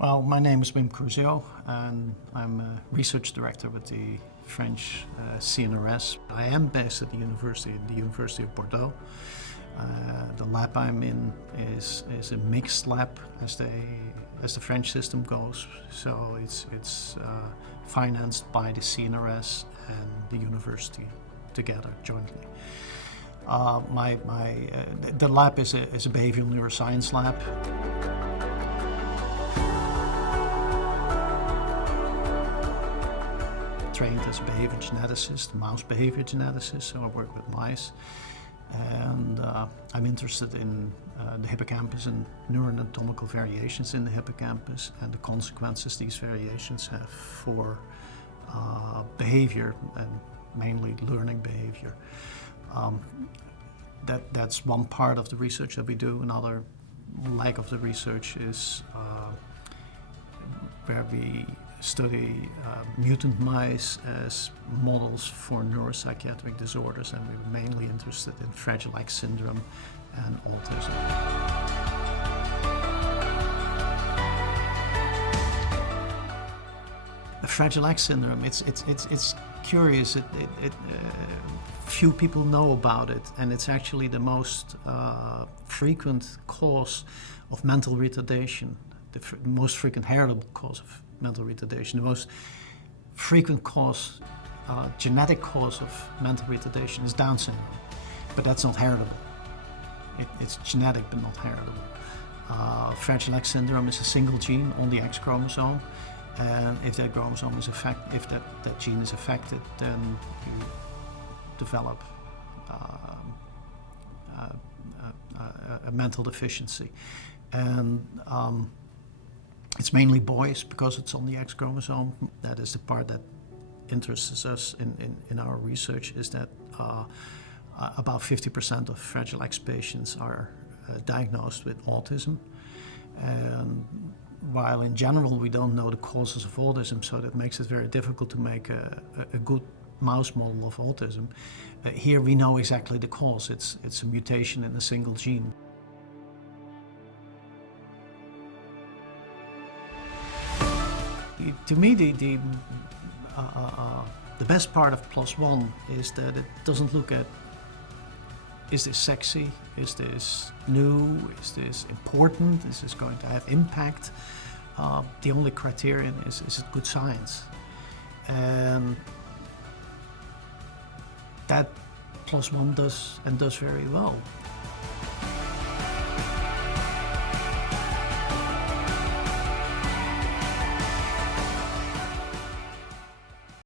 Well, my name is Crusio, and I'm a research director with the French CNRS. I am based at the University of Bordeaux. The lab I'm in is a mixed lab, as the French system goes. So it's financed by the CNRS and the university together jointly. The lab is a behavioral neuroscience lab. Trained as a behavior geneticist, mouse behavior geneticist, so I work with mice. And I'm interested in the hippocampus and neuroanatomical variations in the hippocampus and the consequences these variations have for behavior, and mainly learning behavior. That's one part of the research that we do. Another leg of the research is where we study mutant mice as models for neuropsychiatric disorders, and we're mainly interested in Fragile X syndrome and autism. The Fragile X syndrome, it's curious. Few people know about it, and it's actually the most frequent cause of mental retardation, the most frequent heritable cause of mental retardation. The most frequent cause, genetic cause of mental retardation is Down syndrome, but that's not heritable. It's genetic but not heritable. Fragile X syndrome is a single gene on the X chromosome, and if that chromosome is that gene is affected, then you develop a mental deficiency. And it's mainly boys because it's on the X chromosome. That is the part that interests us in our research, is that about 50% of Fragile X patients are diagnosed with autism. And while in general we don't know the causes of autism, so that makes it very difficult to make a good mouse model of autism, here we know exactly the cause. It's a mutation in a single gene. To me, the best part of PLOS ONE is that it doesn't look at, is this sexy, is this new, is this important, is this going to have impact? The only criterion is it good science? And that PLOS ONE does very well.